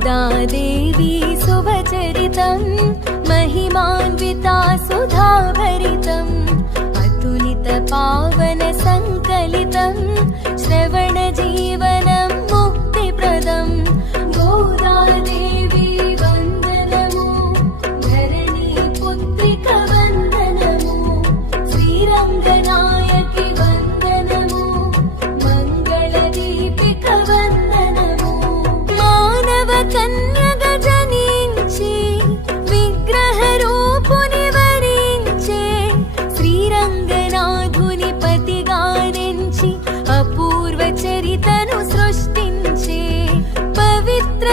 गोदादेवी शुभचरितं महिमान्विता सुधाभरितम् अतुलितपावनसङ्कलितं श्रवणजीवनं मुक्तिप्रदम् गोदादेवी वन्दनमो धरणीपुत्रिक वन्दनमो श्रीरङ्गनायकि वन्दनमो मङ्गलदीपिक वन्दनमो मानव कन्यग जनिंचे विग्रहरूपुनि वरिंचे श्रीरङ्गनाथुनि पतिगानिंచి अपूर्व चरितनु सृष्टिंचे पवित्र